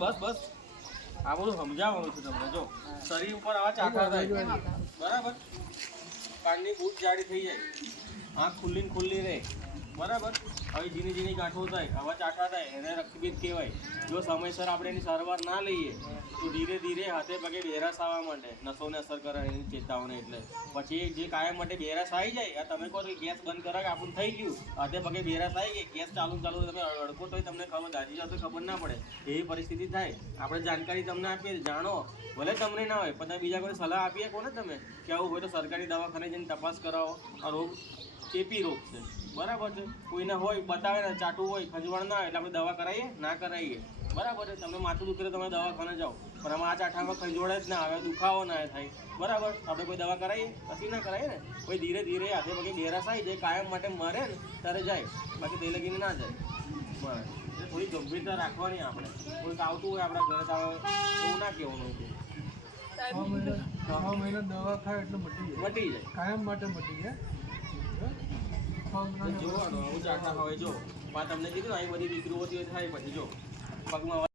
બસ બસ આ બધું સમજાવવાનું છે તમને. જો શરીર ઉપર આવા ચાઠા થાય બરાબર, કાનની બૂટ જાડી થઈ જાય, આંખ ખુલ્લી ને ખુલ્લી રહે બરાબર. હવે ઝીણી ઝીણી ગાંઠો થાય, આવા ચાઠા થાય, એને રક્તભેદ કહેવાય. જો સમયસર આપણે એની સારવાર ના લઈએ તો ધીરે ધીરે હાથે પગે બેરાસ આવવા માંડે, નસોને અસર કરે એની ચેતાઓને. એટલે પછી જે કાયમ માટે બેરાસ આવી જાય, આ તમે કહો કે ગેસ બંધ કરાવે આપણું થઈ ગયું, હાથે પગે બેરાસ આવી ગઈ, ગેસ ચાલુ તમે અડકો તોય તમને ખબર દાજી જાવ તો ખબર ના પડે, એવી પરિસ્થિતિ થાય. આપણે જાણકારી તમને આપીએ, જાણો, ભલે તમને ના હોય પણ તમે બીજા કોઈ સલાહ આપીએ કોને તમે કે આવું હોય તો સરકારી દવાખાને જઈને તપાસ કરાવો. આ રોગ ચેપી રોગ છે બરાબર છે. કોઈને હોય બતાવે ને ચાટું હોય, ખંજવાળ ના હોય એટલે આપણે દવા કરાવીએ ના કરાવીએ બરાબર છે. તમે માથું દુખે તો તમે દવાખાને જાઓ, પણ આમાં આ ચાઠામાં ખંજવાળ જ ના આવે, દુખાવો ના થાય બરાબર. આપણે કોઈ દવા કરાવીએ પછી ના કરાવીએ ને. કોઈ ધીરે ધીરે હાથે પગે બેરાસ આવી જાય, કાયમ માટે મરે ને ત્યારે જાય, બાકી તે લગીને ના જાય બરાબર. એટલે થોડી ગંભીરતા રાખવાની. આપણે કોઈક આવતું હોય આપણા ઘરે તો એવું ના કહેવાનું કે 6 મહિના દવા ખાય એટલે મટી જાય, કાયમ માટે મટી જાય. જોવાનું આવું ચાઠા હોય. જો તમને કીધું ને અહીં બધી દીકરીઓ થાય પછી જો પગમાં